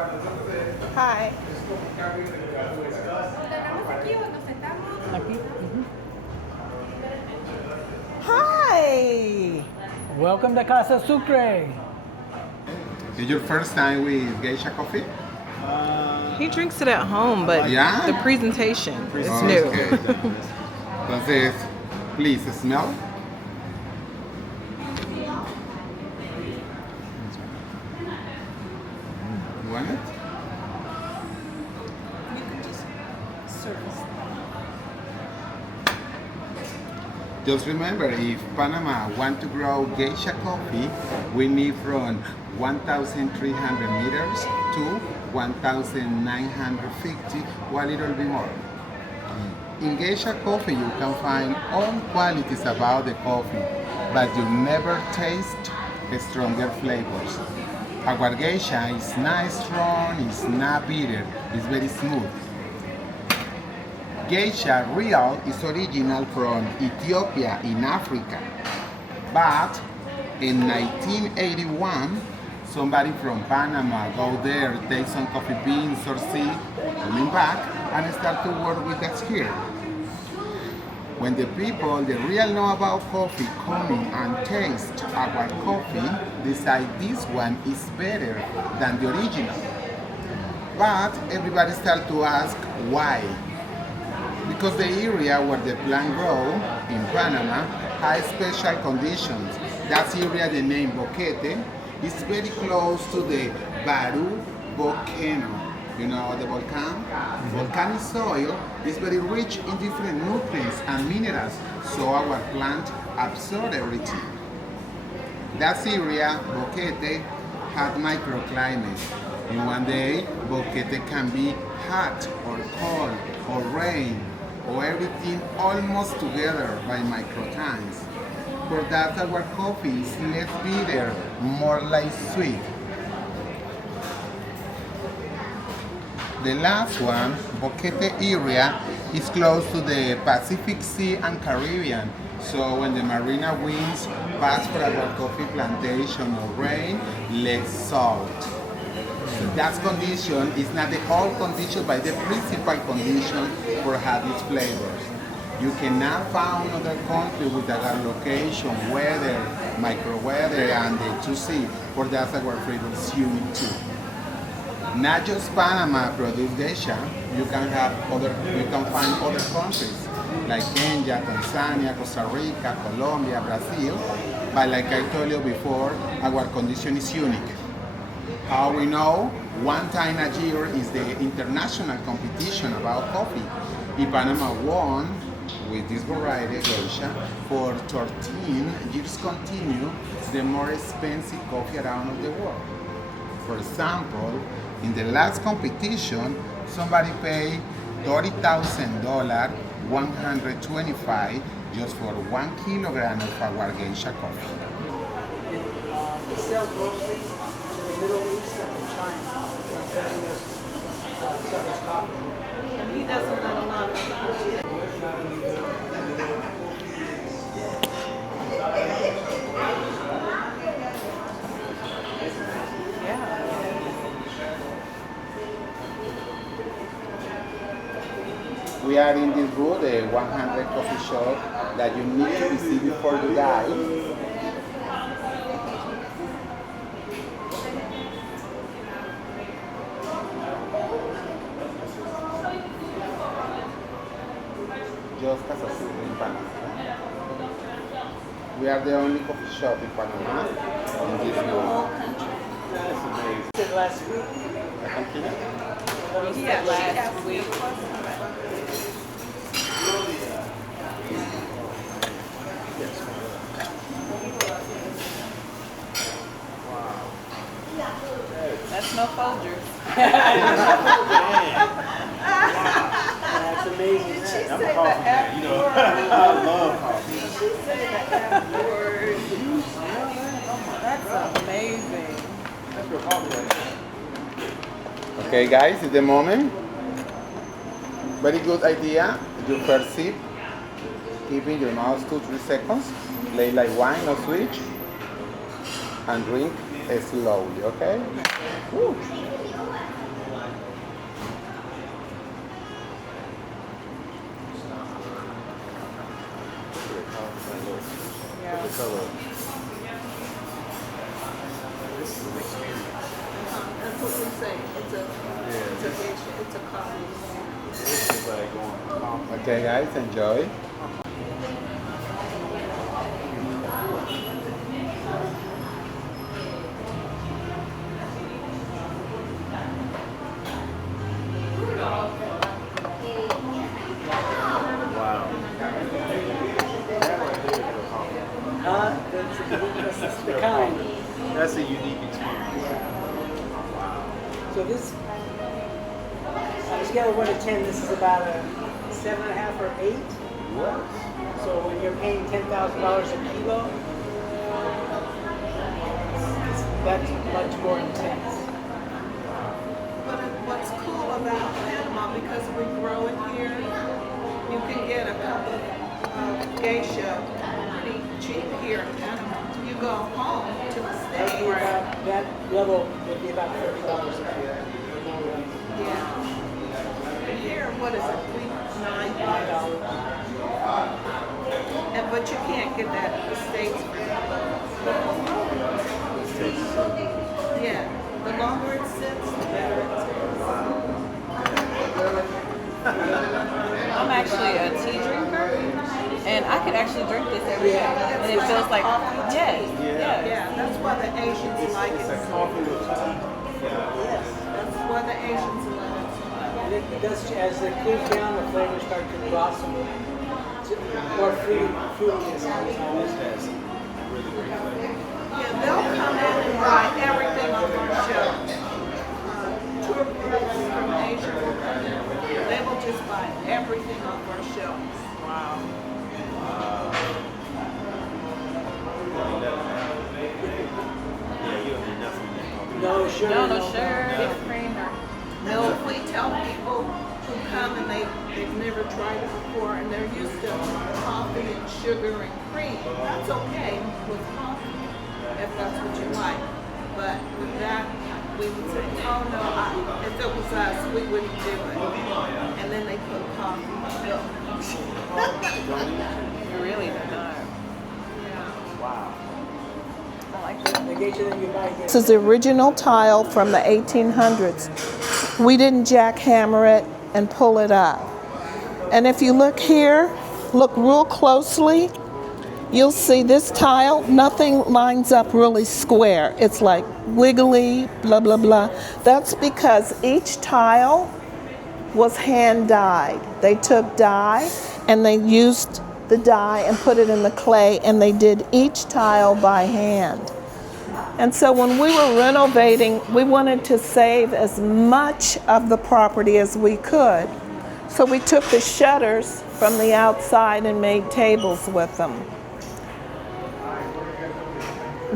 Hi. Hi. Welcome to Casa Sucre. Is your first time with Geisha coffee? He drinks it at home, but Yeah? the presentation is Oh, new. okay. Entonces, please smell. You want it? Just remember, if Panama want to grow Geisha coffee, we need from 1,300 meters to 1,950, or a little bit more. In Geisha coffee, you can find all qualities about the coffee, but you never taste stronger flavors. Our Geisha is not strong, it's not bitter, it's very smooth. Geisha Real is original from Ethiopia in Africa, but in 1981, somebody from Panama go there, take some coffee beans or seed, coming back, and start to work with us here. When the people, the real know about coffee, coming and taste our coffee, decide this one is better than the original. But everybody start to ask why. Because the area where the plant grow in Panama has special conditions. That area, the name Boquete, is very close to the Baru volcano. You know the volcano? Volcanic soil is very rich in different nutrients and minerals, so our plant absorb everything. That area, Boquete, had microclimate. In one day, Boquete can be hot or cold or rain or everything almost together by microtimes. For that, our coffee is less bitter, more like sweet. The last one, Boquete area, is close to the Pacific Sea and Caribbean. So when the marina winds pass for our coffee plantation or rain, less salt. So that condition is not the whole condition, but the principal condition for having its flavors. You cannot find other country with our location, weather, micro weather, and the 2C. For that, our flavor is unique too. Not just Panama produce Geisha, you can find other countries like Kenya, Tanzania, Costa Rica, Colombia, Brazil. But like I told you before, our condition is unique. How we know? One time a year is the international competition about coffee. And Panama won with this variety, Geisha, for 13 years continue, the more expensive coffee around the world. For example, in the last competition, somebody paid $30,000, 125 just for 1 kilogram of our Geisha coffee. We sell groceries in the Middle East and in China. We're sending us service coffee. And he doesn't let a lot of people. We are in this booth, the 100 coffee shop that you need to visit before you die. Just Casa Sucre in Panama. We are the only coffee shop in Panama in this booth. That's amazing. Did last week. Argentina? Yeah, last week. That's no Folgers. That's amazing. She I'm said a coffee the man. F You know, word. I love coffee. She said the F word. That's amazing. That's real coffee. Okay guys, it's the moment. Very good idea. Your first sip. Keep in your mouth 2-3 seconds. Play like wine, no switch. and drink slowly, okay? Woo. Yeah. This is an experience. That's what we say. It's a geisha. It's a coffee. This is like going off. Okay, guys, enjoy. Wow. That's the kind. That's a unique experience. Wow. So this, on a scale of 1 to 10, this is about a 7.5 or 8. What? So when you're paying $10,000 a kilo, that's much more intense. But what's cool about Panama, because we grow it here, you can get a cup of geisha pretty cheap here in Panama. You go home to the That'd States. be about, that level would be about $30 a kilo. Yeah. Here, what is it? $9. And but you can't get that in the States for that. Yeah. The longer it sits, the better it tastes. I'm actually a tea drinker, and I could actually drink this every day, and it feels like yeah. That's why the Asians like it. Coffee with tea. That's why the Asians like it. And it does, as it cools down, the flavors start to blossom. More fruitiness comes out. That's really great flavor. Yeah, they'll come in and buy everything on our shelf. Tour groups from Asia will come in. They will just buy everything off our shelves. Wow. Yeah, you don't need nothing in that coffee. No sugar. No sugar, cream, or milk. We tell people who come and they've never tried it before and they're used to coffee and sugar and cream. That's okay with coffee if that's what you like. But with that, we would say, oh no, if it was us, we wouldn't do it. And then they put coffee and milk. You really do not. Wow. I like this. The geisha that you buy This is the original tile from the 1800s. We didn't jackhammer it and pull it up. And if you look here, look real closely, you'll see this tile, nothing lines up really square. It's like wiggly, blah, blah, blah. That's because each tile was hand dyed. They took dye and they used the dye and put it in the clay, and they did each tile by hand. And so when we were renovating, we wanted to save as much of the property as we could. So we took the shutters from the outside and made tables with them.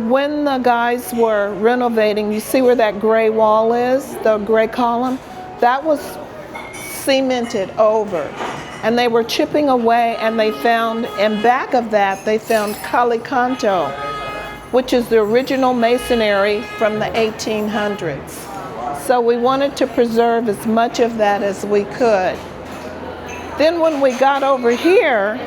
When the guys were renovating, you see where that gray wall is, the gray column? That was cemented over. And they were chipping away, and they found, in back of that, they found calicanto, which is the original masonry from the 1800s. So we wanted to preserve as much of that as we could. Then when we got over here,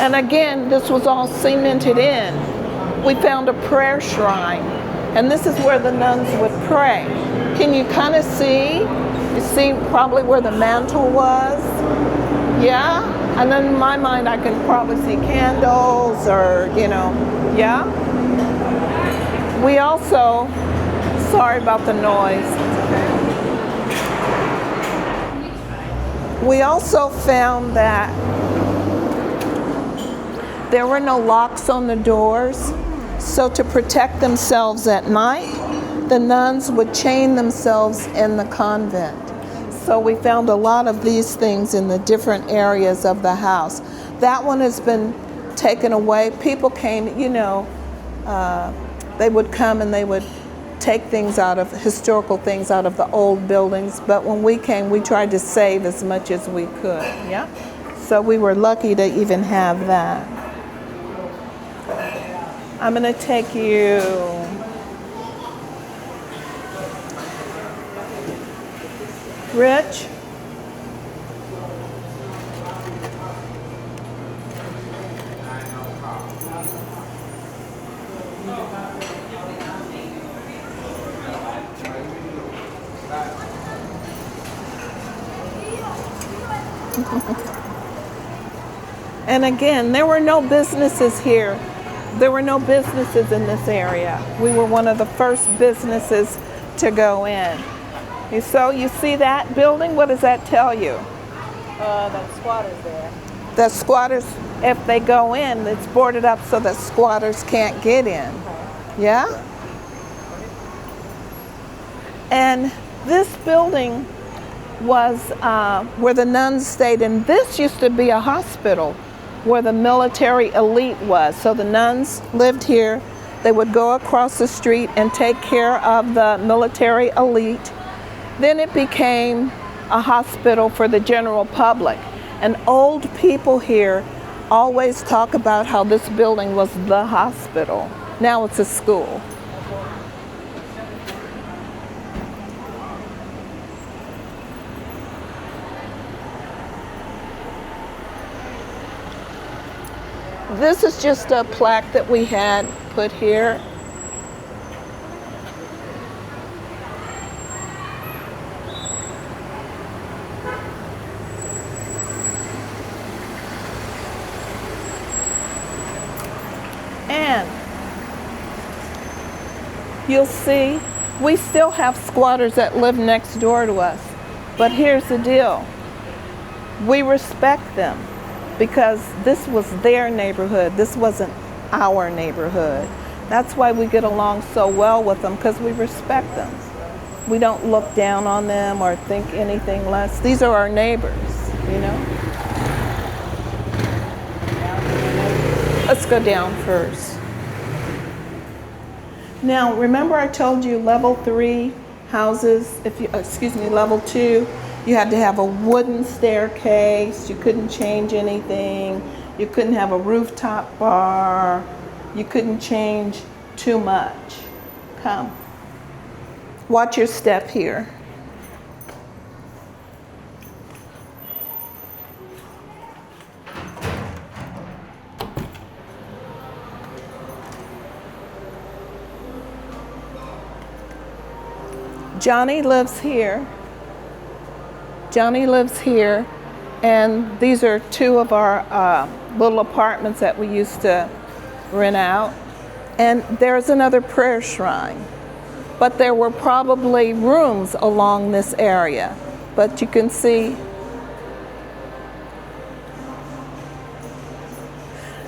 and again, this was all cemented in. We found a prayer shrine, and this is where the nuns would pray. Can you kind of see? You see probably where the mantle was? Yeah? And then in my mind, I can probably see candles or, yeah? We also, sorry about the noise. We also found that there were no locks on the doors. So to protect themselves at night, the nuns would chain themselves in the convent. So we found a lot of these things in the different areas of the house. That one has been taken away. People came, they would come and they would take things out of, historical things out of the old buildings, but when we came, we tried to save as much as we could, yeah? So we were lucky to even have that. I'm gonna take you, Rich. And again, there were no businesses here. There were no businesses in this area. We were one of the first businesses to go in. And so you see that building? What does that tell you? That squatter's there. The squatters, if they go in, it's boarded up so that squatters can't get in. Yeah? And this building was where the nuns stayed, and this used to be a hospital where the military elite was. So the nuns lived here. They would go across the street and take care of the military elite. Then it became a hospital for the general public. And old people here always talk about how this building was the hospital. Now it's a school. This is just a plaque that we had put here. And you'll see we still have squatters that live next door to us. But here's the deal. We respect them, because this was their neighborhood. This wasn't our neighborhood. That's why we get along so well with them, because we respect them. We don't look down on them or think anything less. These are our neighbors, you know? Let's go down first. Now, remember I told you level 3 houses, level 2, you had to have a wooden staircase, you couldn't change anything, you couldn't have a rooftop bar, you couldn't change too much. Come. Watch your step here. Johnny lives here. Johnny lives here, and these are 2 of our little apartments that we used to rent out. And there's another prayer shrine. But there were probably rooms along this area. But you can see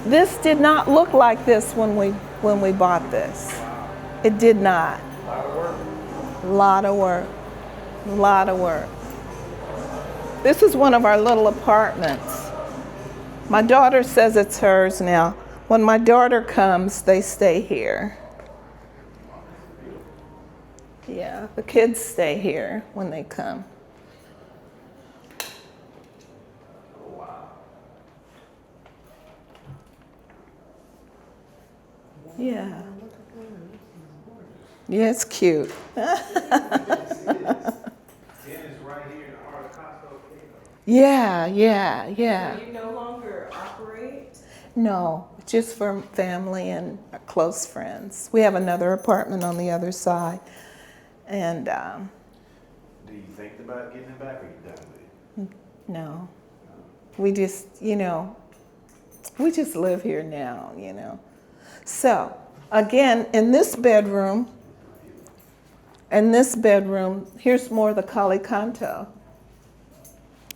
this did not look like this when we bought this. It did not. A lot of work. A lot of work. This is one of our little apartments. My daughter says it's hers now. When my daughter comes, they stay here. Yeah, the kids stay here when they come. Yeah. Yeah, it's cute. Yeah. So you no longer operate? No, just for family and close friends. We have another apartment on the other side. And Do you think about getting it back, or you done with it? no, we just, we just live here now, So, again, in this bedroom, here's more of the Kali Kanto.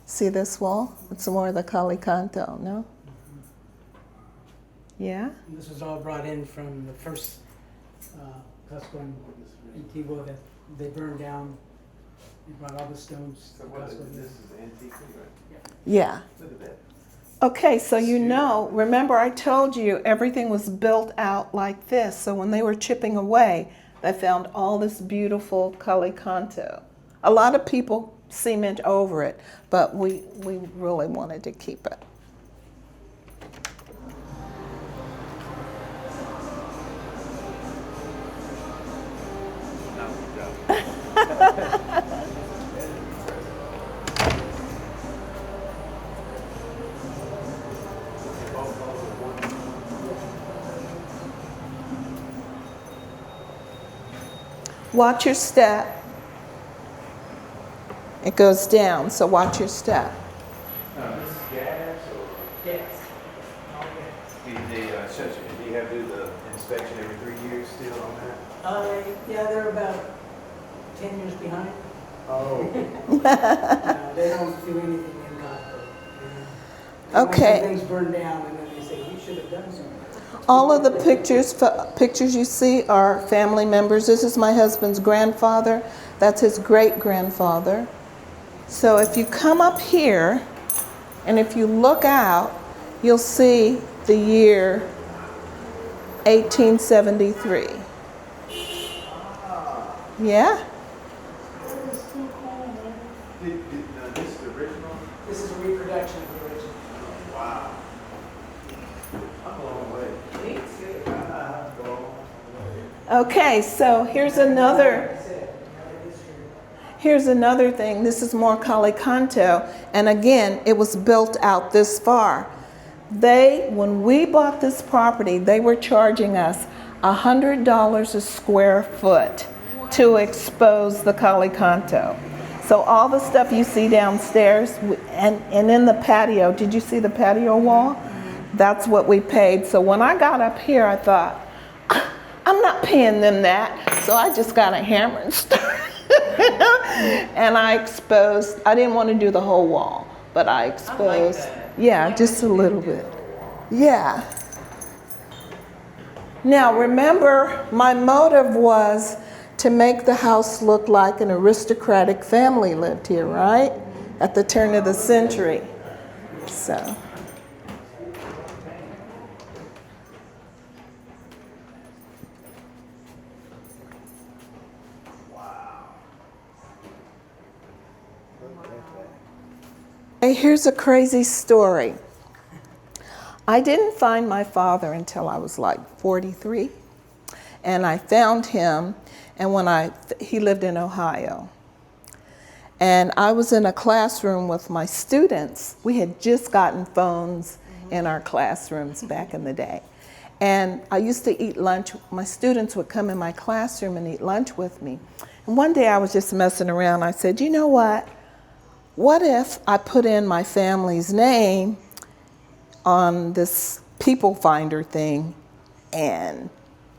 See this wall? It's more of the Kali Kanto, no? Yeah? This was all brought in from the first Casco in Antigua that they burned down. They brought all the stones to Casco. This is antique, right? Yeah. Look at that. Okay, so remember I told you everything was built out like this. So when they were chipping away, I found all this beautiful calicanto. A lot of people cement over it, but we really wanted to keep it. Watch your step. It goes down, so watch your step. This is gas or? Gas. All gas. Do you have to do the inspection every 3 years still on that? Yeah, they're about 10 years behind. Oh. They don't do anything in Costco. Okay. Things burn down and then they say, you should have done something. All of the pictures you see are family members. This is my husband's grandfather. That's his great-grandfather. So if you come up here and if you look out, you'll see the year 1873. Yeah? This is the original? This is a reproduction of the original. Wow. I'm blown away. Me too. I'm blown away. Okay, so here's another thing. This is more calicanto, and again, it was built out this far. When we bought this property, they were charging us $100 a square foot to expose the calicanto. So all the stuff you see downstairs and in the patio, did you see the patio wall? That's what we paid. So when I got up here, I thought, I'm not paying them that. So I just got a hammer and started. And I didn't want to do the whole wall, but I exposed, yeah, just a little bit. Yeah. Now remember, my motive was to make the house look like an aristocratic family lived here, right? At the turn of the century. So. Hey, here's a crazy story. I didn't find my father until I was like 43, and I found him, and he lived in Ohio. And I was in a classroom with my students. We had just gotten phones in our classrooms back in the day. And I used to eat lunch. My students would come in my classroom and eat lunch with me. And one day I was just messing around. I said, you know what? What if I put in my family's name on this people finder thing and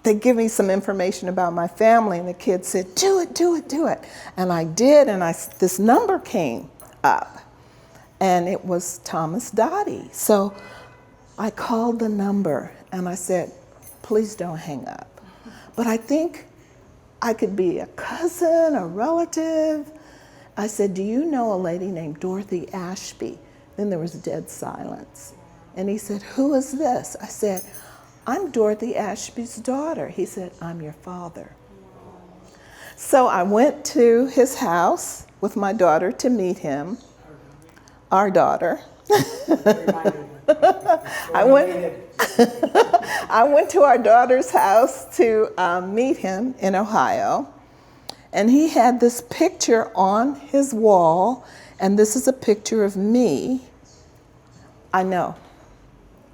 they give me some information about my family? And the kid said, do it, do it, do it. And I did, and this number came up, and it was Thomas Dottie. So I called the number and I said, please don't hang up. But I think I could be a cousin, a relative. I said, do you know a lady named Dorothy Ashby? Then there was dead silence. And he said, who is this? I said, I'm Dorothy Ashby's daughter. He said, I'm your father. So I went to his house with my daughter to meet him, our daughter. I went to our daughter's house to meet him in Ohio. And he had this picture on his wall, and this is a picture of me. I know.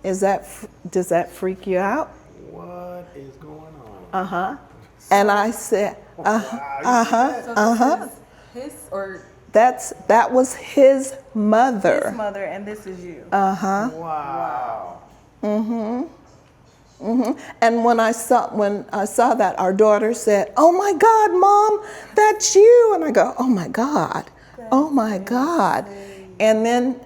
Does that freak you out? What is going on? Uh-huh. And I said, His or that was his mother. his mother, and this is you. Uh-huh. Wow. And when I saw that, our daughter said, oh my God, Mom, that's you. And I go, oh my God, oh my God. And then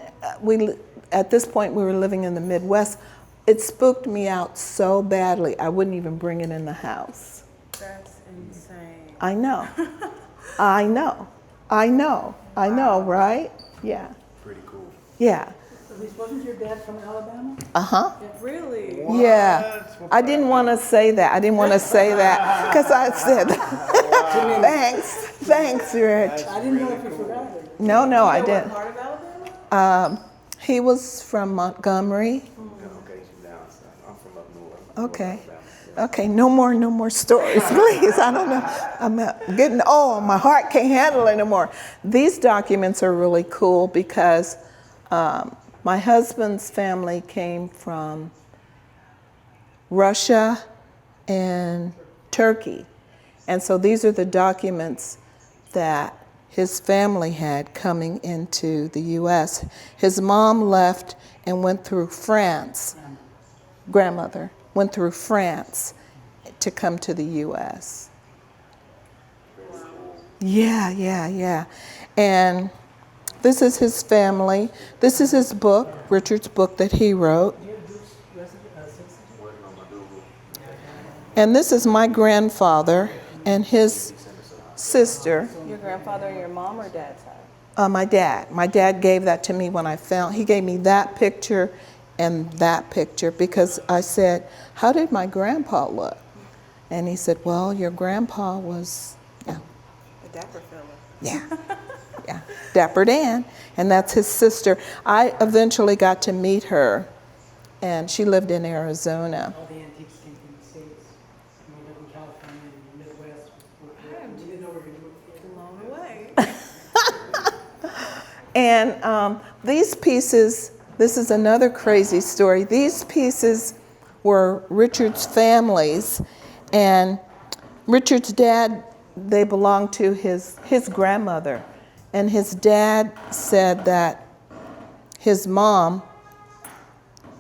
at this point, we were living in the Midwest. It spooked me out so badly, I wouldn't even bring it in the house. That's insane. I know. I know, right? Yeah. Pretty cool. Yeah. Wasn't your dad from Alabama? Uh-huh. Really? Yeah. I didn't want to say that. I didn't want to say that because I said, thanks, Rich. I didn't know if you forgot it. No, I What didn't. part of Alabama? He was from Montgomery. Okay, you down south. I'm from up north. Okay. North Alabama. Okay, no more stories, please. I don't know. I'm getting old. My heart can't handle it anymore. These documents are really cool because my husband's family came from Russia and Turkey. And so these are the documents that his family had coming into the U.S. His mom left and went through France. Grandmother went through France to come to the U.S. Yeah. And this is his family. This is his book, Richard's book that he wrote. And this is my grandfather and his sister. Your grandfather and your mom or dad's side? My dad. My dad gave that to me when he gave me that picture and that picture because I said, how did my grandpa look? And he said, well, your grandpa was, A dapper fella. yeah, Dapper Dan. And that's his sister. I eventually got to meet her, and she lived in Arizona. All the antiques came from the States. We lived in California and the Midwest. We didn't know we were going to Blown away. And these pieces, this is another crazy story. These pieces were Richard's family's, and Richard's dad, they belonged to his grandmother. And his dad said that his mom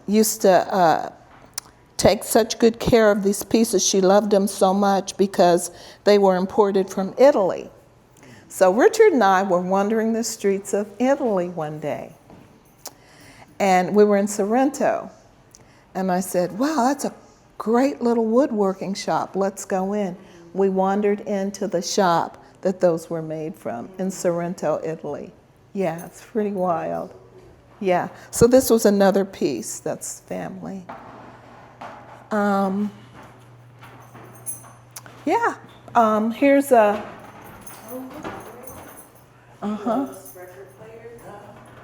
used to take such good care of these pieces. She loved them so much because they were imported from Italy. So Richard and I were wandering the streets of Italy one day. And we were in Sorrento. And I said, wow, that's a great little woodworking shop. Let's go in. We wandered into the shop that those were made from in Sorrento, Italy. Yeah, it's pretty wild. Yeah, so this was another piece that's family. Here's a,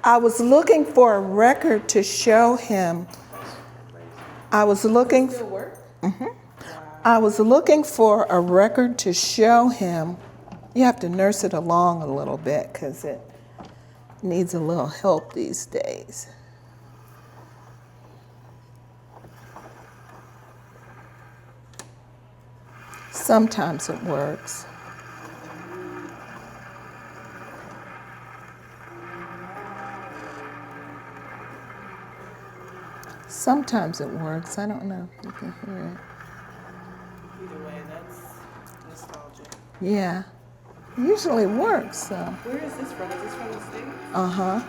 I was looking for a record to show him. I was looking for a record to show him. You have to nurse it along a little bit because it needs a little help these days. Sometimes it works. Sometimes it works. I don't know if you can hear Either way, that's nostalgic. it. Yeah. It usually works, so. Where is this from? Is this from the States? Uh-huh.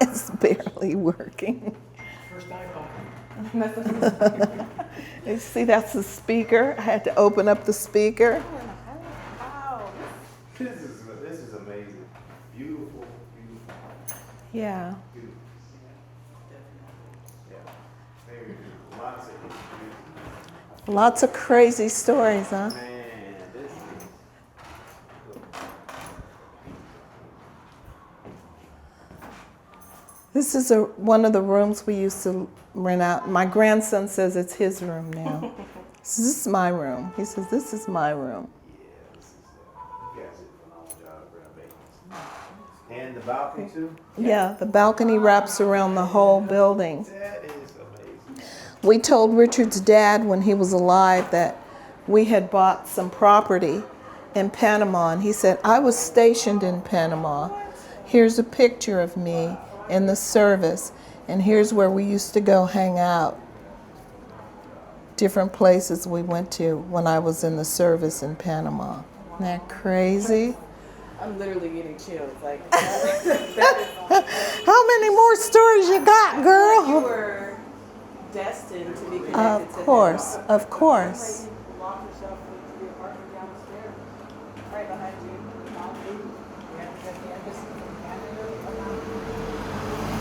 It's barely working. First iPhone. You see, that's the speaker. I had to open up the speaker. Wow. This is amazing. Beautiful. Yeah. Yeah. Very beautiful. Lots of history. Lots of crazy stories, huh? Man, this is. This is one of the rooms we used to rent out. My grandson says it's his room now. So this is my room. He says, this is my room. Yeah, this is. You guys did a phenomenal job renovating. And the balcony too. Yeah, the balcony wraps around the whole building. That is amazing. We told Richard's dad when he was alive that we had bought some property in Panama, and he said, I was stationed in Panama. Here's a picture of me in the service, and here's where we used to go hang out. Different places we went to when I was in the service in Panama. Isn't that crazy? I'm literally getting chills. Like, that is How many more stories you got, girl? you were destined to be connected Of to course, him. of course. Lock yourself into the apartment downstairs. Right behind you.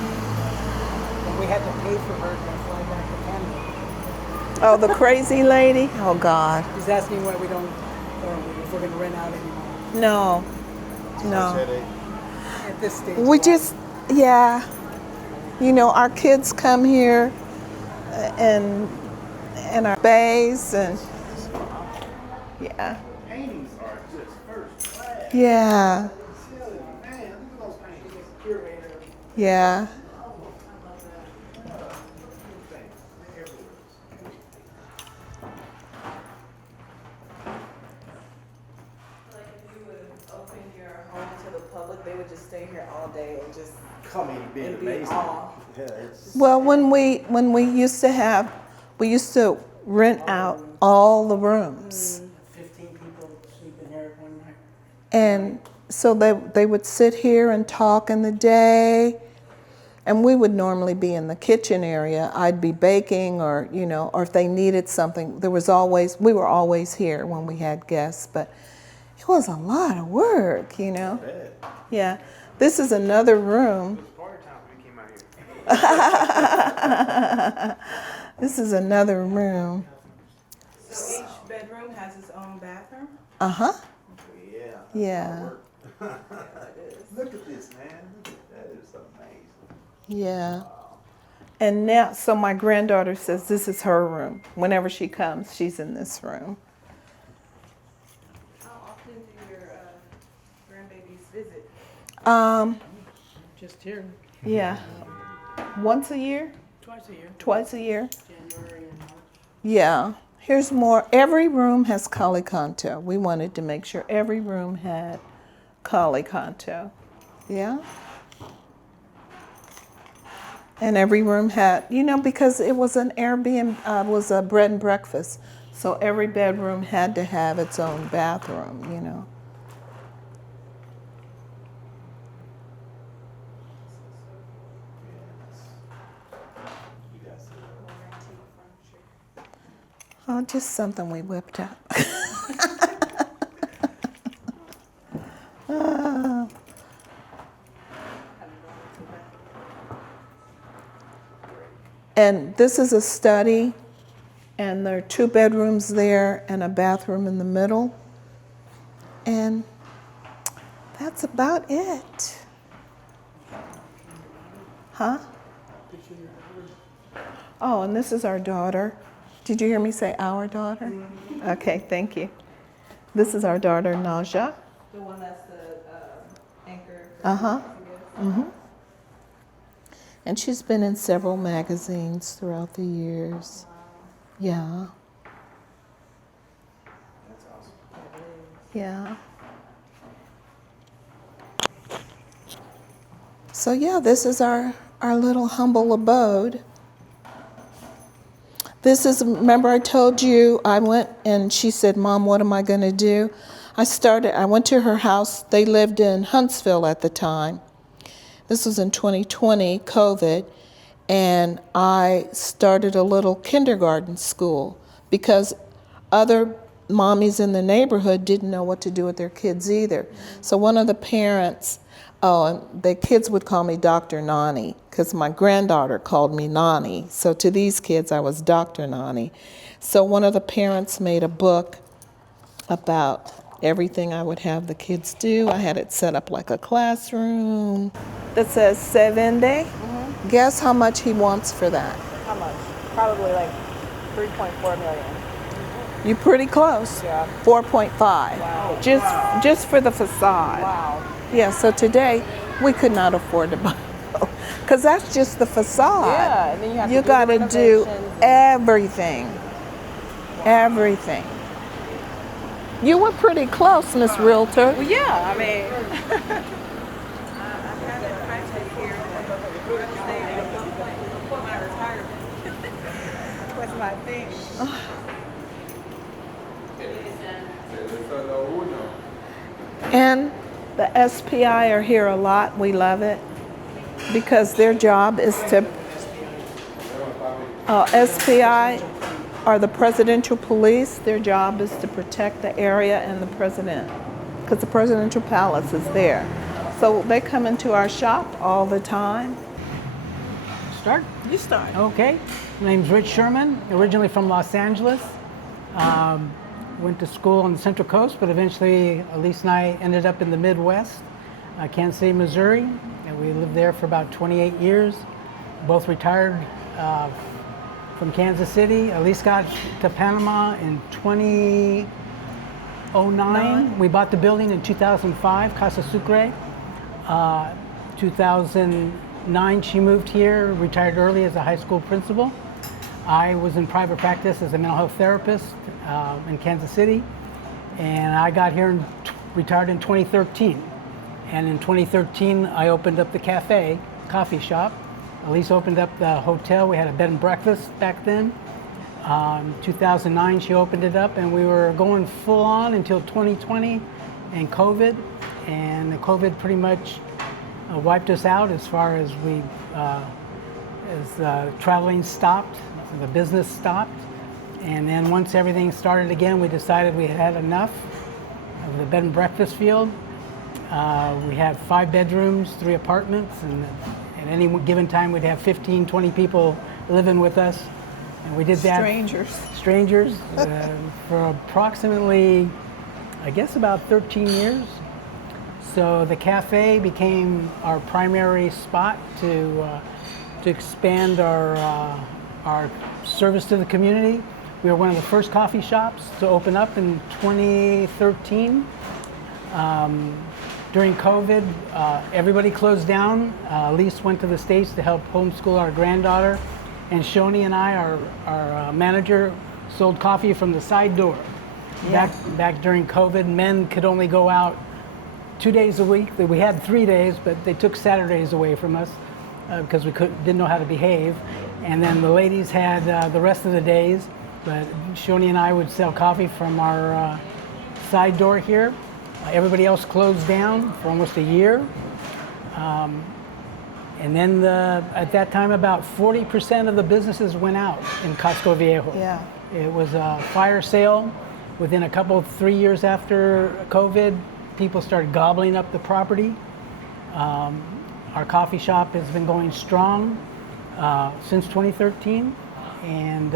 And we had to pay for her to fly back to Canada. Oh, the crazy lady? Oh, God. He's asking why we don't, or if we're gonna rent out anymore No, no. at this stage. We just, yeah. You know, our kids come here and our bays and, yeah. Paintings are just first class. Yeah, Silly, man, look at those paintings. yeah. Like if you would open your home to the public, they would just stay here all day and just Come in, be and be amazing. awe. Yeah, it's Well, when we used to rent out all the rooms. 15 people sleeping here at one night. And so they would sit here and talk in the day. And we would normally be in the kitchen area. I'd be baking or, you know, or if they needed something, we were always here when we had guests, but it was a lot of work, you know. bad. Yeah. This is another room. Party time when we came out here. This is another room. So each bedroom has its own bathroom? Uh-huh. Yeah. Yeah. Look at this, man. Look at that. Is amazing. Yeah. And now, so my granddaughter says this is her room. Whenever she comes, she's in this room. How often do your grandbabies visit? Just here, Yeah. Once a year? twice a year, Twice a year? January and March. Yeah. Here's more. Every room has calicanto. We wanted to make sure every room had calicanto. Yeah. And every room had, you know, because it was an Airbnb, was a bread and breakfast. So every bedroom had to have its own bathroom, you know. You guys see Oh, just something we whipped up. Ah. And this is a study, and there are 2 bedrooms there and a bathroom in the middle. And that's about it. Huh? Oh, and this is our daughter. Did you hear me say our daughter? Okay, thank you. This is our daughter, Naja. The one that's the anchor. Uh-huh. Mm-hmm. And she's been in several magazines throughout the years. Yeah. That's awesome. Yeah. So yeah, this is our little humble abode. This is, remember I told you I went and she said, Mom, what am I going to do? I went to her house. They lived in Huntsville at the time. This was in 2020, COVID, and I started a little kindergarten school because other mommies in the neighborhood didn't know what to do with their kids either. So one of the parents, and the kids would call me Dr. Nani because my granddaughter called me Nani. So to these kids, I was Dr. Nani. So one of the parents made a book about everything I would have the kids do. I had it set up like a classroom that says se vende. Guess how much he wants for that? How much? Probably like 3.4 million. You're pretty close. Yeah. 4.5. Wow. Just for the facade. Wow. Yeah, so today we could not afford to buy because that's just the facade. Yeah, and then you have to You do got the to do renovations everything. Everything. You were pretty close, Miss Realtor. Well, yeah, I mean. What's my thing? And the SPI are here a lot. We love it because their job is to SPI are the presidential police. Their job is to protect the area and the president, because the presidential palace is there. So they come into our shop all the time. Start? You start. Okay. My name's Rich Sherman, originally from Los Angeles. Went to school on the Central Coast, but eventually Elise and I ended up in the Midwest, Kansas City, Missouri, and we lived there for about 28 years. Both retired from Kansas City. Elise got to Panama in 2009. We bought the building in 2005, Casa Sucre. 2009, she moved here, retired early as a high school principal. I was in private practice as a mental health therapist in Kansas City, and I got here and retired in 2013. And in 2013, I opened up the coffee shop. Elise opened up the hotel. We had a bed and breakfast back then. 2009, she opened it up, and we were going full on until 2020 and COVID. And the COVID pretty much wiped us out as far as traveling stopped, the business stopped. And then once everything started again, we decided we had enough of the bed and breakfast field. We have 5 bedrooms, 3 apartments, and at any given time we'd have 15, 20 people living with us. And we did that. Strangers for approximately, I guess, about 13 years. So the cafe became our primary spot to expand our service to the community. We were one of the first coffee shops to open up in 2013. During COVID, everybody closed down. Elise went to the States to help homeschool our granddaughter, and Shoni and I, our manager, sold coffee from the side door. Yeah. Back during COVID, men could only go out 2 days a week. We had 3 days, but they took Saturdays away from us because we didn't know how to behave. And then the ladies had the rest of the days, but Shoni and I would sell coffee from our side door here. Everybody else closed down for almost a year. And then at that time, about 40% of the businesses went out in Casco Viejo. Yeah. It was a fire sale. Within 3 years after COVID, people started gobbling up the property. Our coffee shop has been going strong since 2013. And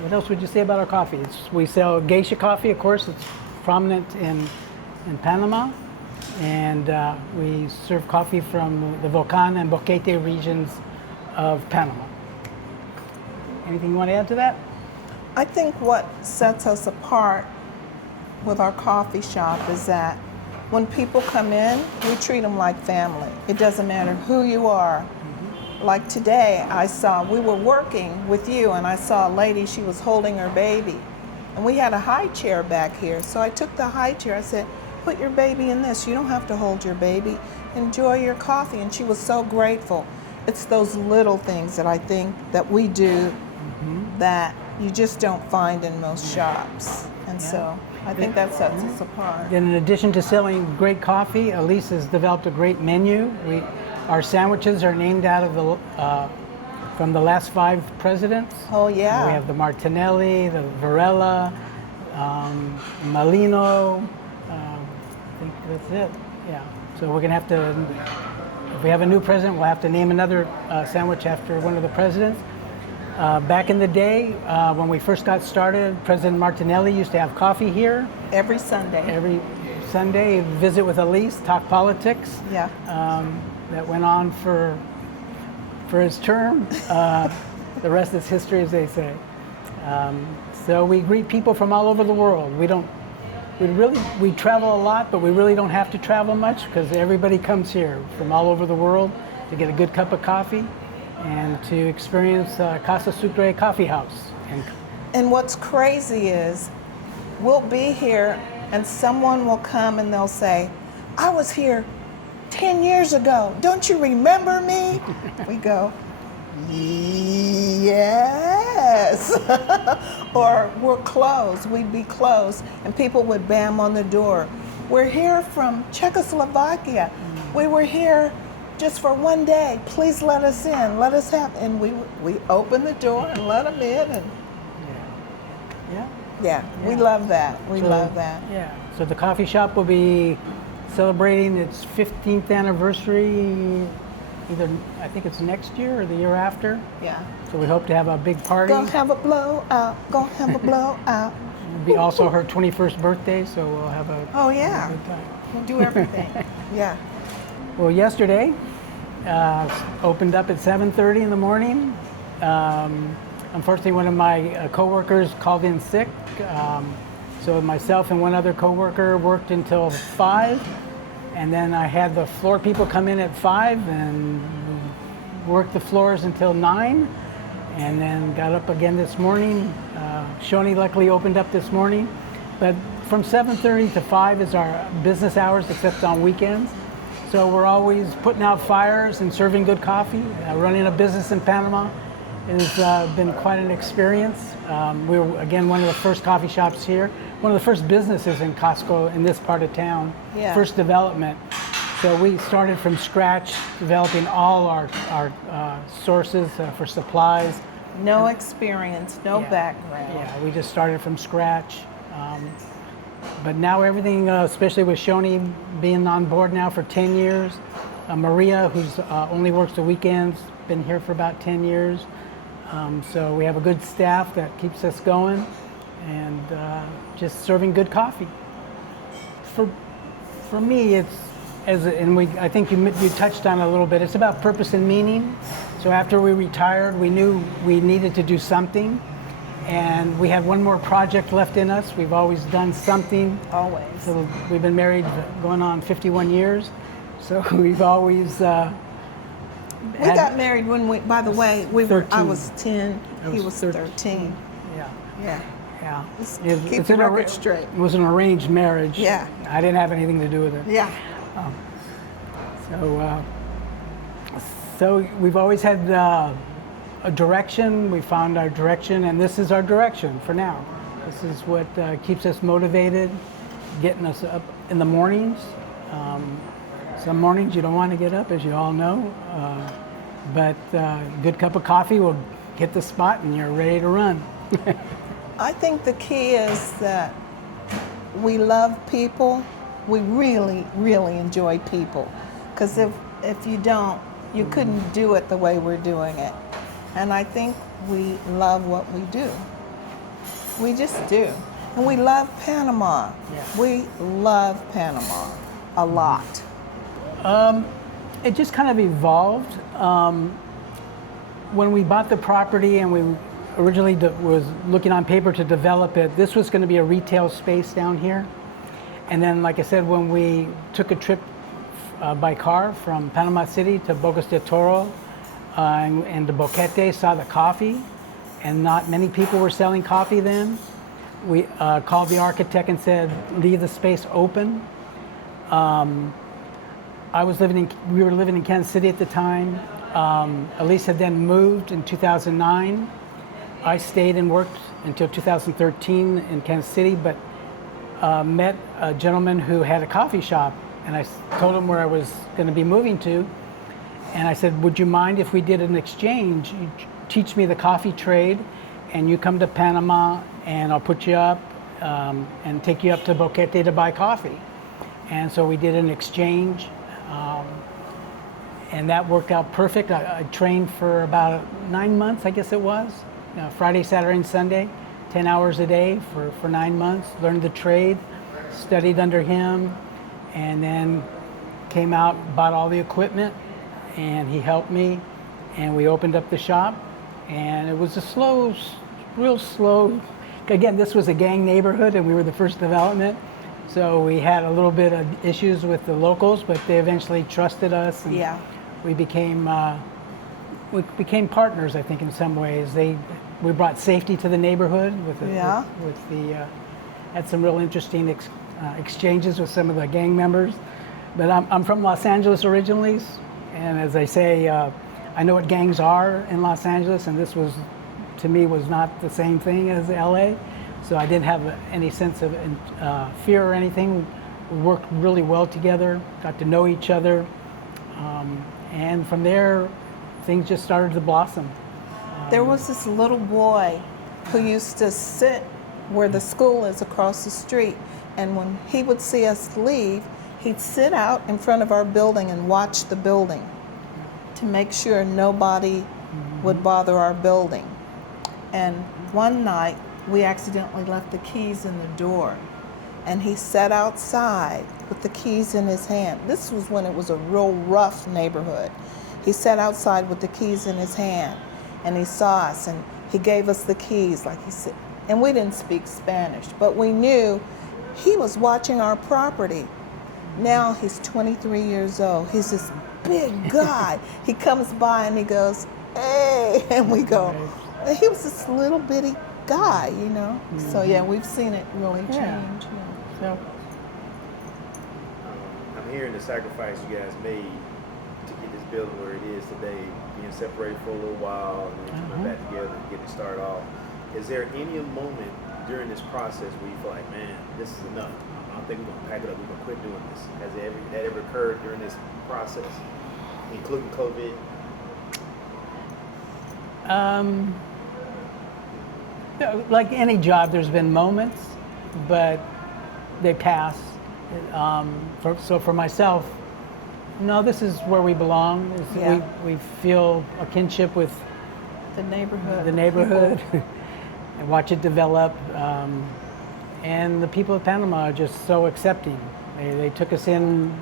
what else would you say about our coffee? We sell Geisha coffee, of course. It's prominent in Panama. And we serve coffee from the Volcan and Boquete regions of Panama. Anything you want to add to that? I think what sets us apart with our coffee shop is that when people come in, we treat them like family. It doesn't matter who you are. Mm-hmm. Like today, we were working with you, and I saw a lady, she was holding her baby. And we had a high chair back here. So I took the high chair, I said, put your baby in this. You don't have to hold your baby. Enjoy your coffee. And she was so grateful. It's those little things that I think that we do that you just don't find in most shops. And so I think that sets us apart. And in addition to selling great coffee, Elise has developed a great menu. Our sandwiches are named out of from the last 5 presidents. Oh, yeah. We have the Martinelli, the Varela, Malino. I think that's it. Yeah. So we're gonna have to, if we have a new president, we'll have to name another sandwich after one of the presidents. Back in the day, when we first got started, President Martinelli used to have coffee here. Every Sunday. Every Sunday, visit with Elise, talk politics. Yeah. That went on for his term. The rest is history, as they say. So we greet people from all over the world. We travel a lot, but we really don't have to travel much because everybody comes here from all over the world to get a good cup of coffee and to experience Casa Sucre Coffeehouse. And what's crazy is we'll be here and someone will come and they'll say, I was here 10 years ago. Don't you remember me? We go, yes. Or we're closed. We'd be closed and people would bam on the door. We're here from Czechoslovakia. We were here just for one day, please let us in, let us have, and we open the door and let them in, and Yeah. yeah, we Yeah. love that. We So- love that. Yeah. So the coffee shop will be celebrating its 15th anniversary. Either I think it's next year or the year after. Yeah. So we hope to have a big party. Gonna have a blowout. Gonna have a blowout. It'll be also her 21st birthday, so we'll have a Oh yeah, good time. we'll do everything. Yeah. Well, yesterday opened up at 7:30 in the morning. Unfortunately, one of my coworkers called in sick, so myself and one other coworker worked until 5, and then I had the floor people come in at 5 and worked the floors until 9, and then got up again this morning. Shoni luckily opened up this morning, but from 7:30 to 5 is our business hours, except on weekends. So we're always putting out fires and serving good coffee. Running a business in Panama has been quite an experience. We were, again, one of the first coffee shops here, one of the first businesses in Casco in this part of town, Yeah. first development. So we started from scratch, developing all our sources for supplies. No experience, no Yeah. background. Yeah, we just started from scratch. But now everything, especially with Shoni being on board now for 10 years, Maria, who's only works the weekends, been here for about 10 years. So we have a good staff that keeps us going, and just serving good coffee. For me, it's I think you touched on it a little bit. It's about purpose and meaning. So after we retired, we knew we needed to do something, and we had one more project left in us. We've always done something. Always. So we've been married going on 51 years. So we've always We got married when we, by the way, I 13. was 10, he was was 13. 13. Yeah. Yeah. Yeah. Let's It- keep it's the an record straight. It was an arranged marriage. Yeah. I didn't have anything to do with it. Yeah. So we've always had a direction. We found our direction, and this is our direction for now. This is what keeps us motivated, getting us up in the mornings. Some mornings you don't want to get up, as you all know, but good cup of coffee will hit the spot and you're ready to run. I think the key is that we love people. We really, really enjoy people. Because if you don't, you couldn't do it the way we're doing it. And I think we love what we do. We just do. And we love Panama. Yeah. We love Panama a lot. It just kind of evolved. When we bought the property and we originally was looking on paper to develop it, this was going to be a retail space down here. And then, like I said, when we took a trip by car from Panama City to Bocas de Toro and to Boquete, saw the coffee, and not many people were selling coffee then. We called the architect and said, leave the space open. We were living in Kansas City at the time. Elise had then moved in 2009. I stayed and worked until 2013 in Kansas City, but met a gentleman who had a coffee shop, and I told him where I was going to be moving to, and I said, would you mind if we did an exchange? You teach me the coffee trade, and you come to Panama, and I'll put you up and take you up to Boquete to buy coffee. And so we did an exchange, and that worked out perfect. I trained for about 9 months, I guess it was, Friday, Saturday, and Sunday, 10 hours a day for 9 months, learned the trade, studied under him, and then came out, bought all the equipment, and he helped me, and we opened up the shop, and it was a real slow. Again, this was a gang neighborhood, and we were the first development, so we had a little bit of issues with the locals, but they eventually trusted us, and Yeah. we became partners, I think, in some ways. We brought safety to the neighborhood Yeah. Had some real interesting exchanges with some of the gang members. But I'm from Los Angeles originally, and as I say, I know what gangs are in Los Angeles, and this was, to me, was not the same thing as LA. So I didn't have any sense of fear or anything. We worked really well together, got to know each other, And from there, things just started to blossom. There was this little boy who used to sit where the school is across the street, and when he would see us leave, he'd sit out in front of our building and watch the building to make sure nobody would bother our building. And one night, we accidentally left the keys in the door, and he sat outside with the keys in his hand. This was when it was a real rough neighborhood. He sat outside with the keys in his hand, and he saw us, and he gave us the keys, like he said. And we didn't speak Spanish, but we knew he was watching our property. Now he's 23 years old. He's this big guy. He comes by and he goes, "Hey," and we go. He was this little bitty guy, you know. So yeah, we've seen it really change. Yeah. So, I'm hearing the sacrifice you guys made to get this building where it is today, being separated for a little while and then coming back together and getting it started off. Is there any moment during this process where you feel like, man, this is enough? I don't think we're gonna pack it up. We're gonna quit doing this. Has that ever occurred during this process, including COVID? Like any job, there's been moments, but they pass. So for myself, no, this is where we belong. Yeah. We feel a kinship with The neighborhood. and watch it develop. And the people of Panama are just so accepting. They took us in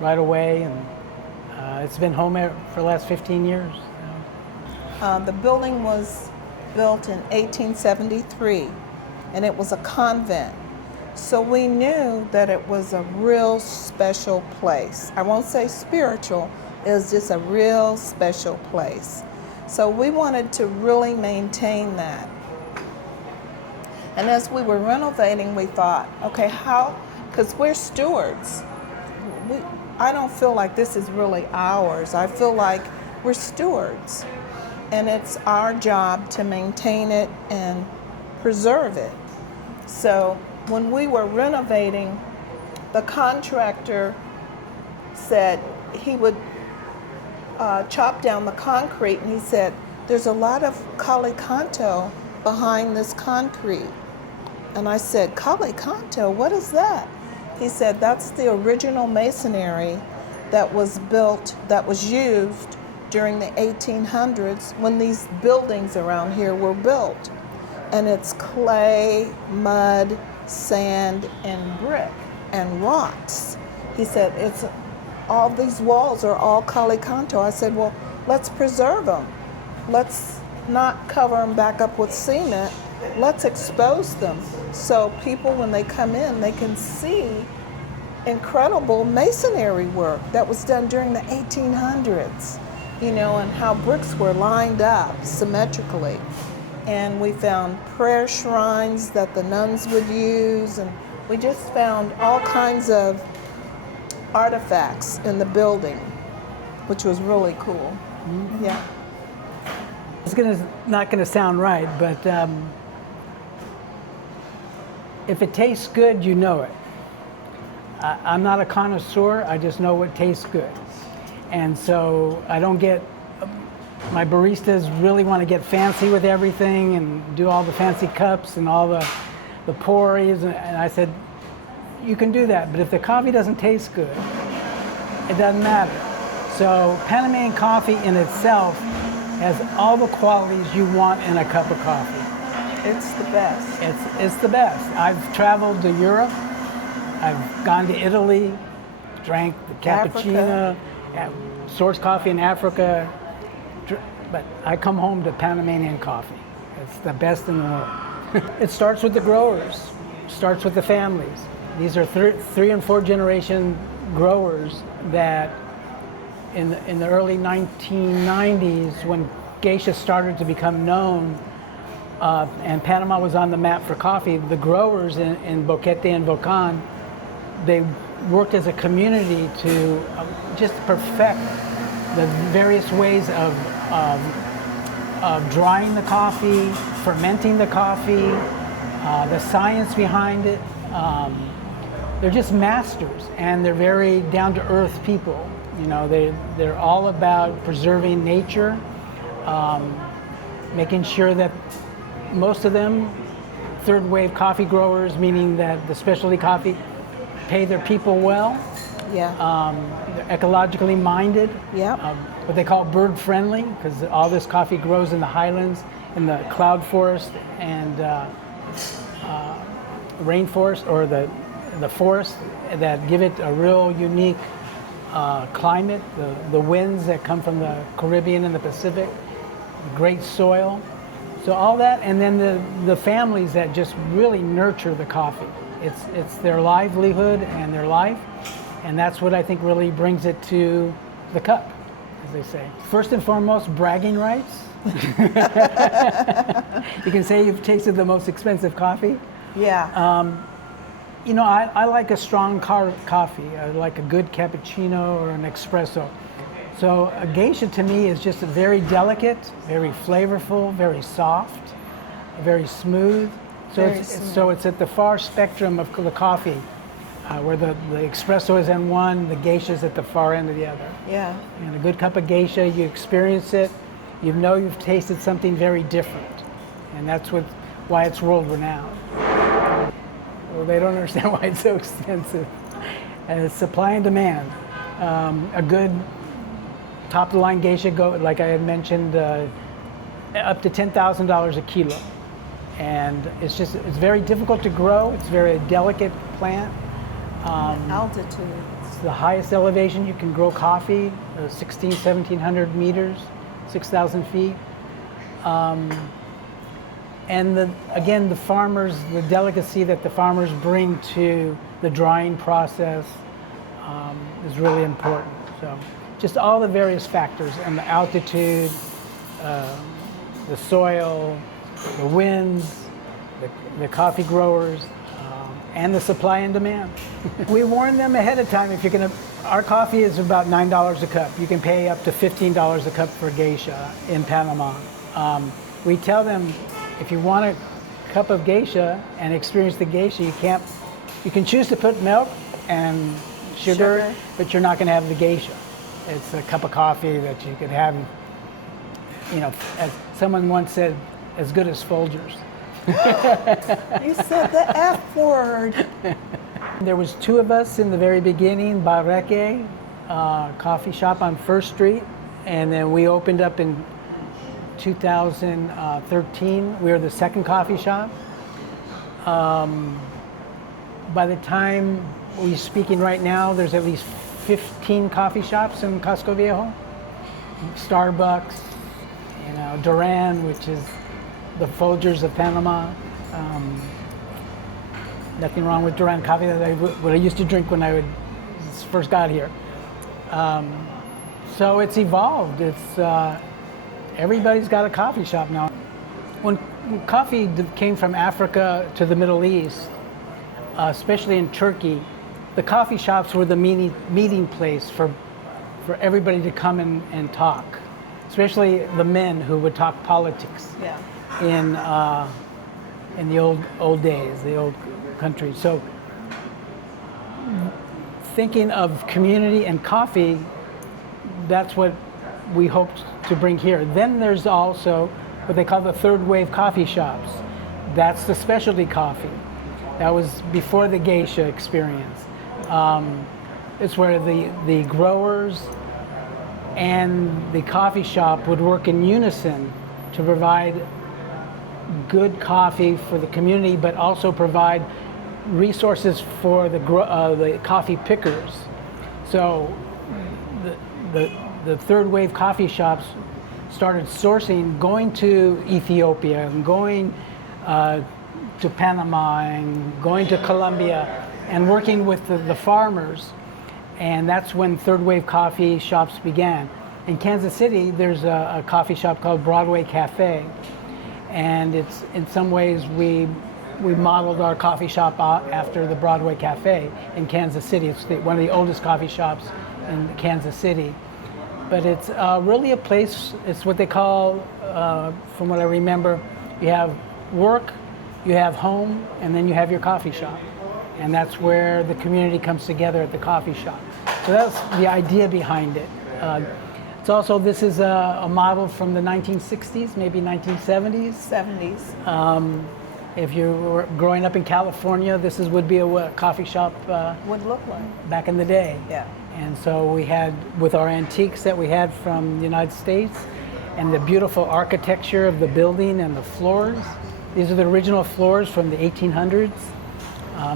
right away, and it's been home for the last 15 years. The building was built in 1873, and it was a convent. So we knew that it was a real special place. I won't say spiritual, it was just a real special place. So we wanted to really maintain that. And as we were renovating, we thought, okay, how, because we're stewards. I don't feel like this is really ours. I feel like we're stewards. And it's our job to maintain it and preserve it. So when we were renovating, the contractor said he would chop down the concrete, and he said, there's a lot of calicanto behind this concrete. And I said, calicanto, what is that? He said, that's the original masonry that was built, that was used during the 1800s when these buildings around here were built. And it's clay, mud, sand, and brick, and rocks. He said, it's all these walls are all calicanto. I said, well, let's preserve them. Let's not cover them back up with cement. Let's expose them so people, when they come in, they can see incredible masonry work that was done during the 1800s, you know, and how bricks were lined up symmetrically. And we found prayer shrines that the nuns would use, and we just found all kinds of artifacts in the building, which was really cool. Mm-hmm. Yeah. It's not gonna sound right, but if it tastes good, you know it. I'm not a connoisseur, I just know what tastes good. And so I don't get, my baristas really want to get fancy with everything and do all the fancy cups and all the pourings. And I said, you can do that, but if the coffee doesn't taste good, it doesn't matter. So Panamanian coffee in itself has all the qualities you want in a cup of coffee. It's the best. It's the best. I've traveled to Europe, I've gone to Italy, drank the cappuccino, sourced coffee in Africa, but I come home to Panamanian coffee. It's the best in the world. It starts with the growers, starts with the families. These are three and four generation growers that in the early 1990s, when Geisha started to become known, and Panama was on the map for coffee, the growers in Boquete and Volcan, they worked as a community to just perfect the various ways of drying the coffee, fermenting the coffee, the science behind it. They're just masters, and they're very down-to-earth people. You know, they're all about preserving nature, making sure that most of them, third wave coffee growers, meaning that the specialty coffee pay their people well. Yeah. They're ecologically minded. Yeah. What they call bird friendly, because all this coffee grows in the highlands, in the cloud forest and rainforest, or the forest that give it a real unique climate. The winds that come from the Caribbean and the Pacific, great soil. So all that, and then the families that just really nurture the coffee. It's their livelihood and their life, and that's what I think really brings it to the cup, as they say. First and foremost, bragging rights. You can say you've tasted the most expensive coffee. Yeah. You know, I like a strong coffee. I like a good cappuccino or an espresso. So a geisha to me is just very delicate, very flavorful, very soft, very smooth. So it's at the far spectrum of the coffee, where the espresso is in one, the geisha is at the far end of the other. Yeah. And a good cup of geisha, you experience it, you know you've tasted something very different, and that's why it's world renowned. Well, they don't understand why it's so expensive. And it's supply and demand. A good top-of-the-line geisha, like I had mentioned, up to $10,000 a kilo. And it's very difficult to grow. It's a very delicate plant. Altitude. It's the highest elevation you can grow coffee, 1,700 meters, 6,000 feet. And again, the farmers, the delicacy that the farmers bring to the drying process is really important. So just all the various factors, and the altitude, the soil, the winds, the coffee growers, and the supply and demand. We warn them ahead of time, if you're gonna, our coffee is about $9 a cup. You can pay up to $15 a cup for geisha in Panama. We tell them, if you want a cup of geisha and experience the geisha, you can choose to put milk and sugar, but you're not gonna have the geisha. It's a cup of coffee that you could have, you know, as someone once said, as good as Folgers. You said the F word. There was two of us in the very beginning, Barreque coffee shop on First Street, and then we opened up in 2013. We were the second coffee shop. By the time we're speaking right now, there's at least 15 coffee shops in Casco Viejo. Starbucks, you know, Duran, which is the Folgers of Panama. Nothing wrong with Duran coffee, what I used to drink when I first got here. So it's evolved. Everybody's got a coffee shop now. When coffee came from Africa to the Middle East, especially in Turkey, the coffee shops were the meeting place for everybody to come and talk, especially the men who would talk politics. Yeah. In the old days, the old country. So thinking of community and coffee, that's what we hoped to bring here. Then there's also what they call the third wave coffee shops. That's the specialty coffee. That was before the geisha experience. It's where the growers and the coffee shop would work in unison to provide good coffee for the community, but also provide resources for the coffee pickers. So the third wave coffee shops started sourcing, going to Ethiopia and going to Panama and going to Colombia and working with the farmers. And that's when third wave coffee shops began. In Kansas City, there's a coffee shop called Broadway Cafe. And it's, in some ways, we modeled our coffee shop after the Broadway Cafe in Kansas City. It's one of the oldest coffee shops in Kansas City. But it's really a place, it's what they call, from what I remember, you have work, you have home, and then you have your coffee shop. And that's where the community comes together at the coffee shop. So that's the idea behind it. It's also, this is a model from the 1960s, maybe 1970s. 70s If you were growing up in California, this would be a coffee shop would look like. back in the day. Yeah. And so we had, with our antiques that we had from the United States, and the beautiful architecture of the building and the floors. These are the original floors from the 1800s.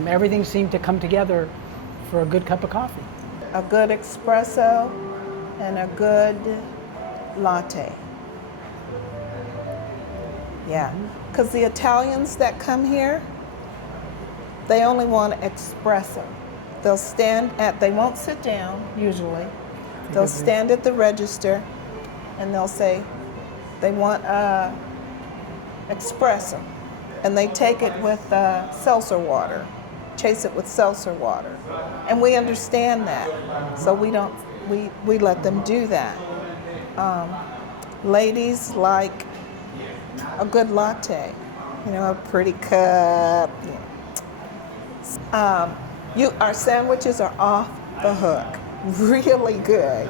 Everything seemed to come together for a good cup of coffee. A good espresso and a good latte. Yeah, because the Italians that come here, they only want espresso. They'll they won't sit down usually. They'll stand at the register and they'll say they want espresso. And they take it with seltzer water, chase it with seltzer water. And we understand that, so we let them do that. Ladies like a good latte, a pretty cup. Our sandwiches are off the hook, really good.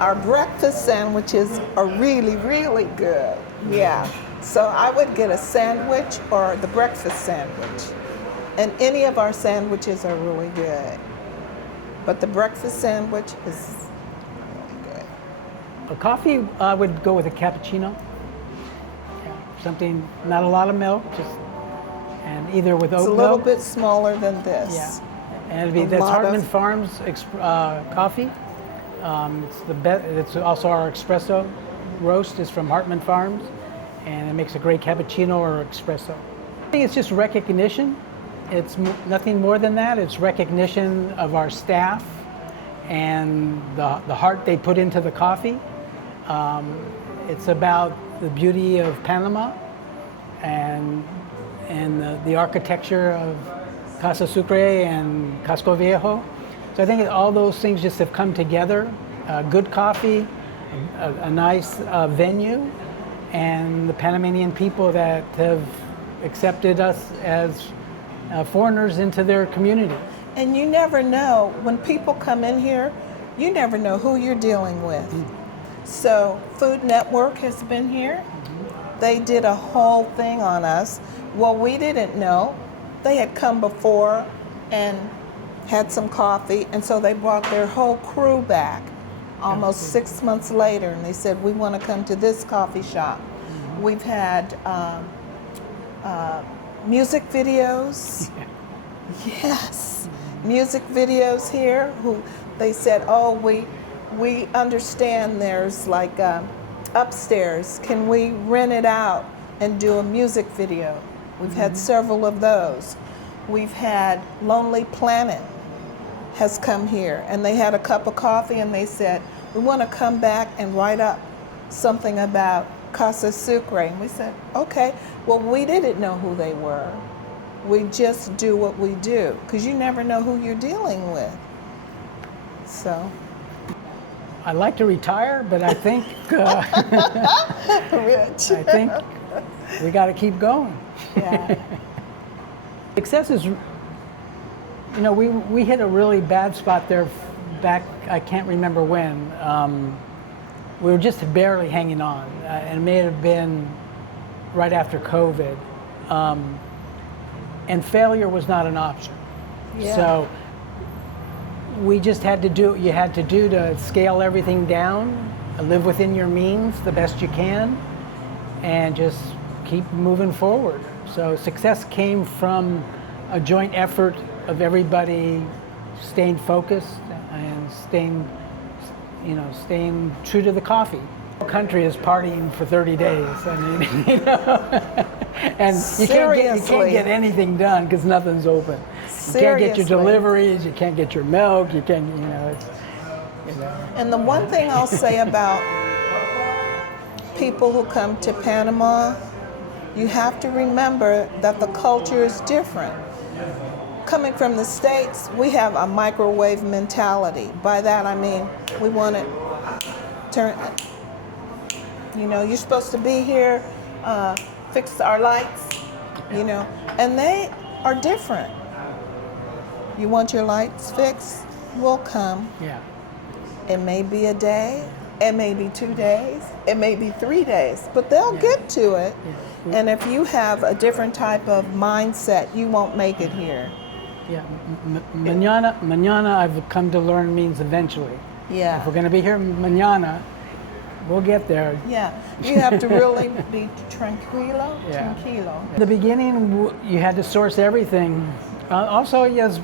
Our breakfast sandwiches are really, really good. Yeah. So I would get a sandwich or the breakfast sandwich. And any of our sandwiches are really good. But the breakfast sandwich is really good. A coffee, I would go with a cappuccino. Something, not a lot of milk, and either with oat milk. It's a little bit smaller than this. Yeah. And that's Hartman Farms coffee. It's also our espresso roast is from Hartman Farms, and it makes a great cappuccino or espresso. I think it's just recognition. It's nothing more than that. It's recognition of our staff and the heart they put into the coffee. It's about the beauty of Panama and the architecture of Casa Sucre and Casco Viejo. So I think all those things just have come together. Good coffee, a nice venue, and the Panamanian people that have accepted us as foreigners into their community. And you never know, when people come in here, you never know who you're dealing with. So Food Network has been here. They did a whole thing on us. Well, we didn't know. They had come before and had some coffee, and so they brought their whole crew back almost 6 months later, and they said, we want to come to this coffee shop. We've had music videos. Yes, music videos here. Who they said, oh, we understand there's like upstairs. Can we rent it out and do a music video? We've had several of those. We've had Lonely Planet has come here, and they had a cup of coffee, and they said, we want to come back and write up something about Casa Sucre. And we said, okay. Well, we didn't know who they were. We just do what we do, because you never know who you're dealing with. So. I'd like to retire, but I think Rich. I think we got to keep going. Yeah. Success is, we hit a really bad spot there back, I can't remember when. We were just barely hanging on, and it may have been right after COVID. And failure was not an option. Yeah. So we just had to do what you had to do to scale everything down, live within your means the best you can, and just keep moving forward. So success came from a joint effort of everybody staying focused and staying true to the coffee. The country is partying for 30 days. I mean, and you can't get anything done because nothing's open. You can't get your deliveries, you can't get your milk, you can't, And the one thing I'll say about people who come to Panama, you have to remember that the culture is different. Coming from the States, we have a microwave mentality. By that I mean, we want it turn. You're supposed to be here, fix our lights, and they are different. You want your lights fixed? will come. Yeah. It may be a day, it may be 2 days, it may be 3 days, but they'll get to it. Yeah. And if you have a different type of mindset, you won't make it here. Yeah. Mañana, I've come to learn means eventually. Yeah. If we're going to be here mañana, we'll get there. Yeah. You have to really be tranquilo. Yeah. Tranquilo. In the beginning, you had to source everything. Also, yes,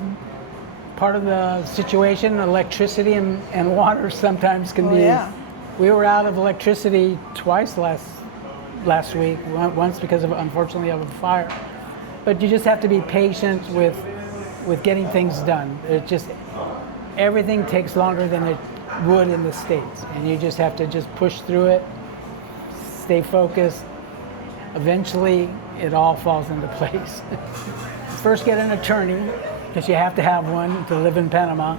part of the situation, electricity and water sometimes can Oh, be. yeah. We were out of electricity twice last week. Once because of, unfortunately, of a fire. But you just have to be patient with getting things done. It just everything takes longer than it would in the States, and you just have to just push through it, stay focused. Eventually, it all falls into place. First, get an attorney, because you have to have one to live in Panama.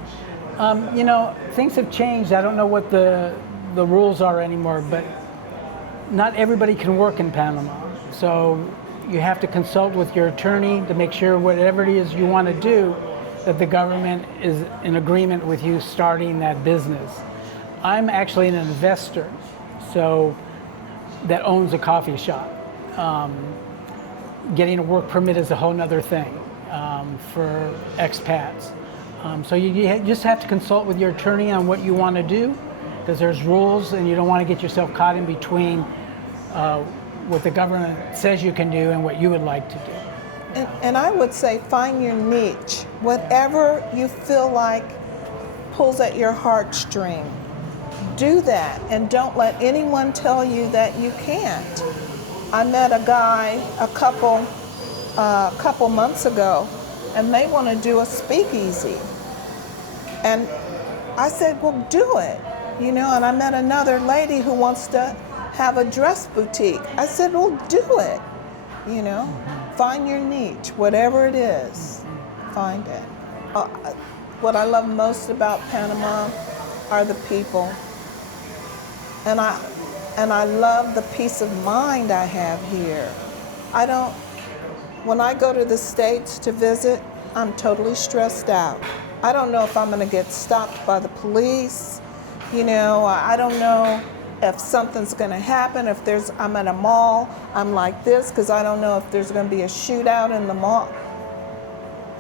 You know, things have changed. I don't know what the rules are anymore, but not everybody can work in Panama. So you have to consult with your attorney to make sure whatever it is you want to do, that the government is in agreement with you starting that business. I'm actually an investor, so that owns a coffee shop. Getting a work permit is a whole nother thing for expats. So you just have to consult with your attorney on what you want to do, because there's rules and you don't want to get yourself caught in between what the government says you can do and what you would like to do. And I would say find your niche. Whatever you feel like pulls at your heartstring, do that, and don't let anyone tell you that you can't. I met a guy a couple months ago, and they want to do a speakeasy. And I said, well, do it, you know. And I met another lady who wants to have a dress boutique. I said, well, do it, you know. Find your niche, whatever it is, find it. What I love most about Panama are the people. And I love the peace of mind I have here. When I go to the States to visit, I'm totally stressed out. I don't know if I'm gonna get stopped by the police. You know, I don't know if something's gonna happen. I'm at a mall, I'm like this, because I don't know if there's gonna be a shootout in the mall.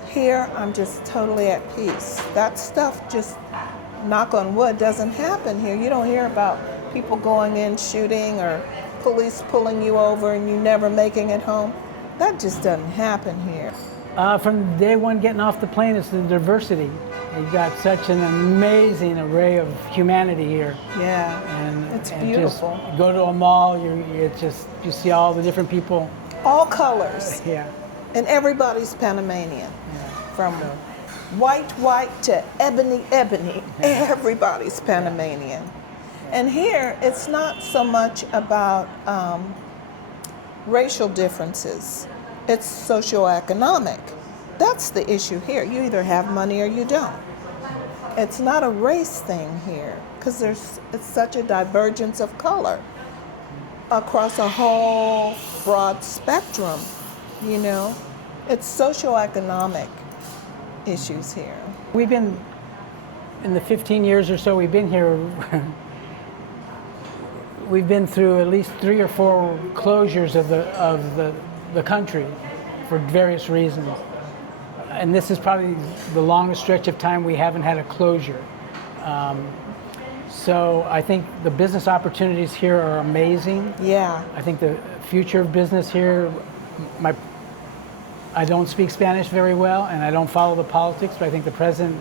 Here, I'm just totally at peace. That stuff just, knock on wood, doesn't happen here. You don't hear about people going in shooting or police pulling you over and you never making it home. That just doesn't happen here. From day one getting off the plane, it's the diversity. You've got such an amazing array of humanity here. Yeah, And it's and beautiful. Just go to a mall, you see all the different people. All colors, Yeah. and everybody's Panamanian. From white to ebony, everybody's Panamanian. And here, it's not so much about racial differences. It's socioeconomic. That's the issue here. You either have money or you don't. It's not a race thing here, because it's such a divergence of color across a whole broad spectrum, you know. It's socioeconomic issues here. We've been, in the 15 years or so we've been here, we've been through at least 3 or 4 closures of the country for various reasons. And this is probably the longest stretch of time we haven't had a closure. So I think the business opportunities here are amazing. Yeah. I think the future of business here, I don't speak Spanish very well and I don't follow the politics, but I think the president,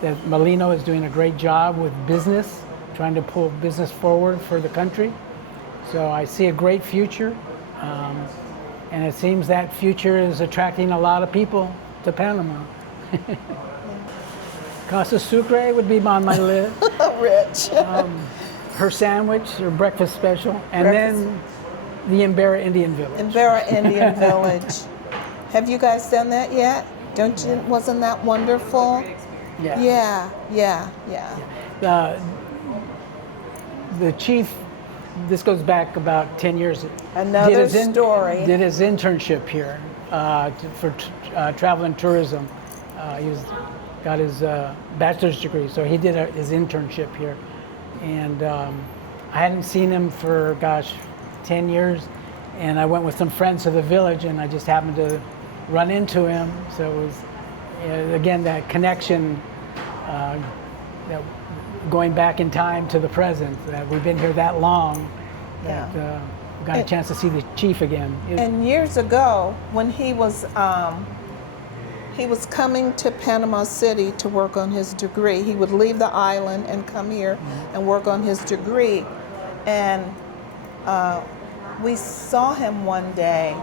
that Molino, is doing a great job with business, trying to pull business forward for the country. So I see a great future. And it seems that future is attracting a lot of people to Panama. Casa Sucre would be on my list. Rich. Her sandwich, her breakfast special, and Breakfast. then the Embera Indian Village. In Vera Indian Village. Have you guys done that yet? Wasn't that wonderful? Yeah. Yeah. The chief, this goes back about 10 years. Another story. Did his internship here for travel and tourism. He was got his bachelor's degree. So he did his internship here. And I hadn't seen him for, 10 years. And I went with some friends to the village, and I just happened to run into him. So it was, again, that connection, that going back in time to the present, that we've been here that long, that we got a chance to see the chief again. And years ago, when he was coming to Panama City to work on his degree, he would leave the island and come here and work on his degree. And we saw him one day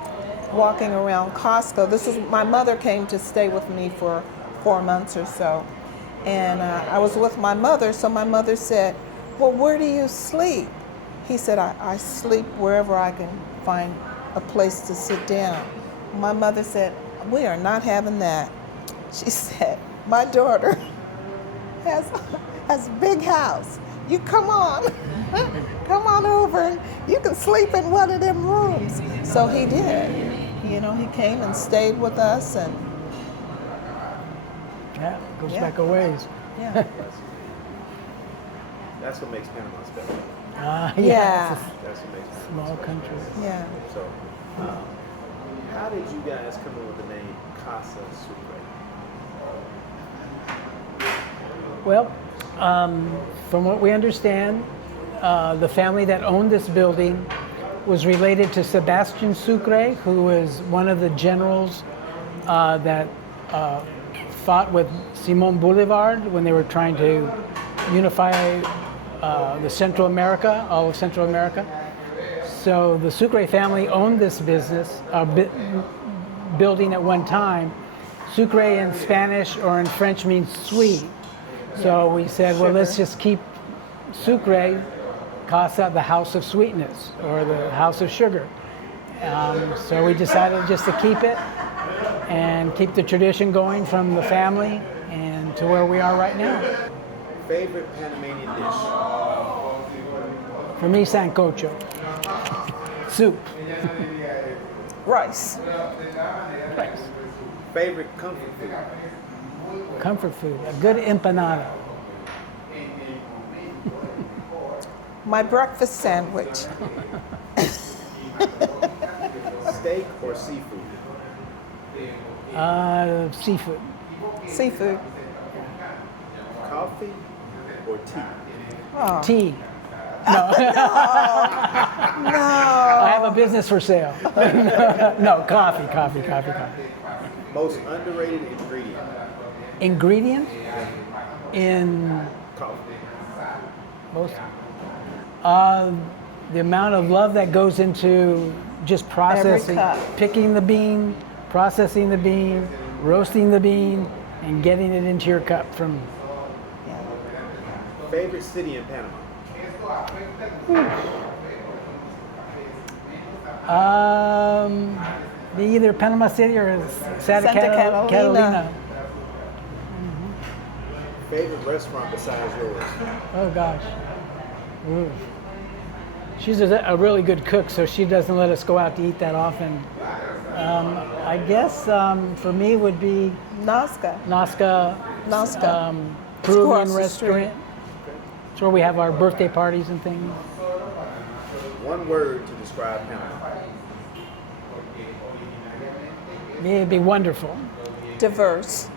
walking around Costco. My mother came to stay with me for 4 months or so. And I was with my mother, so my mother said, well, where do you sleep? He said, I sleep wherever I can find a place to sit down. My mother said, we are not having that. She said, my daughter has a big house. You come on, come on over and you can sleep in one of them rooms. So he did. You know, he came and stayed with us, and goes back a ways. Yeah. That's what makes Panama special. Yeah. That's what makes Panama Small special. country. Yeah. So, how did you guys come up with the name Casa Sucre? Well, from what we understand, the family that owned this building was related to Sebastian Sucre, who was one of the generals that fought with Simon Bolivar when they were trying to unify the Central America, all of Central America. So the Sucre family owned this business, building at one time. Sucre in Spanish or in French means sweet. So we said, well, let's just keep Sucre, Casa, the house of sweetness, or the house of sugar. So we decided just to keep it and keep the tradition going from the family and to where we are right now. Favorite Panamanian dish? For me, sancocho. Soup. Rice. Rice. Favorite comfort food? Comfort food. A good empanada. My breakfast sandwich. Steak or seafood? Seafood. Seafood. Coffee or tea? Oh. Tea. No. I have a business for sale. No, coffee. Most underrated ingredient? Ingredient in Coffee. most. The amount of love that goes into just processing, cup. picking the bean, processing the bean, roasting the bean, and getting it into your cup from. Favorite city in Panama? Be either Panama City or Santa Catalina. Catalina. Favorite restaurant besides yours? Oh gosh. Ooh. She's a really good cook, so she doesn't let us go out to eat that often. I guess for me would be Nazca. Nazca. Peruvian across the restaurant. It's where we have our birthday parties and things. One word to describe Panama. It'd be wonderful. Diverse.